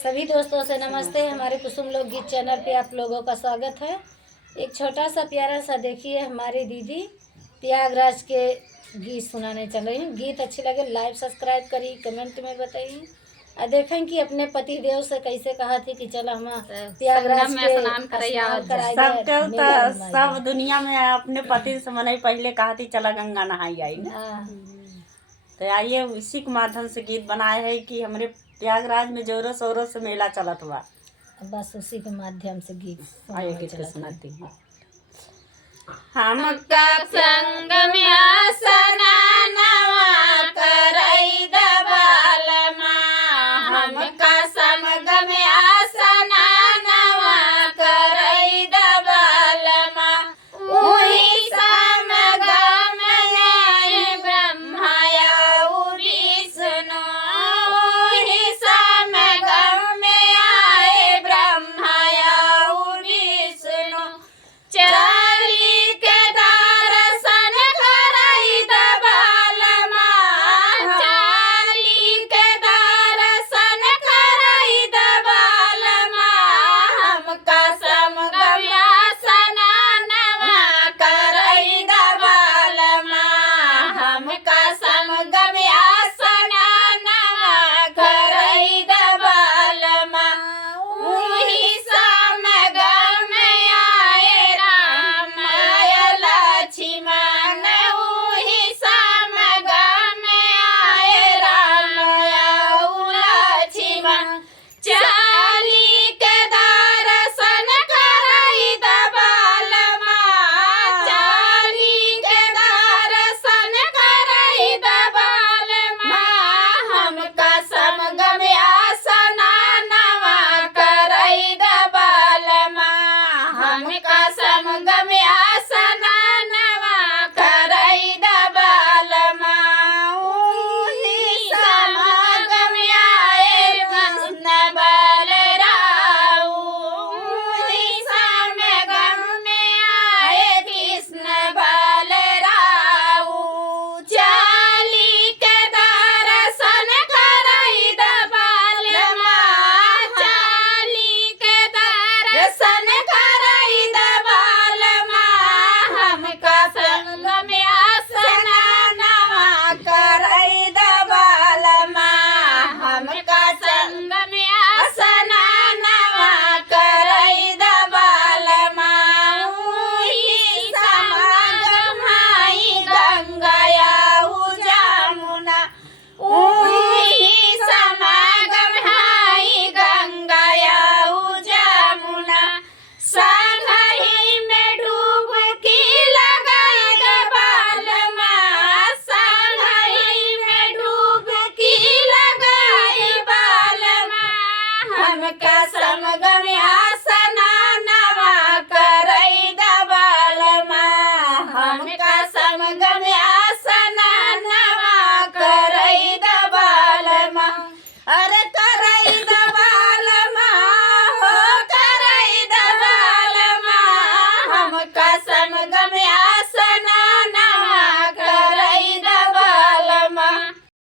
सभी दोस्तों से नमस्ते। हमारे कुसुम लोकगीत चैनल पे आप लोगों का स्वागत है। एक छोटा सा प्यारा सा देखिए, हमारी दीदी त्यागराज के गीत सुनाने चल रही हैं। गीत अच्छे लगे लाइक सब्सक्राइब करिए, कमेंट में बताइए और देखें कि अपने पति देव से कैसे कहा थी कि चलो हम त्यागराज के स्नान कराएंगे। सब दुनिया में अपने पति से मने पहले कहा थी चला गंगा नहाई आई ना। तो आइए इसी के माध्यम से गीत बनाए है कि हमारे प्रयागराज में जोरों शोरों से मेला चलत हुआ। बस उसी के माध्यम से गीत सुनाती हूँ। हमका संग में स्नान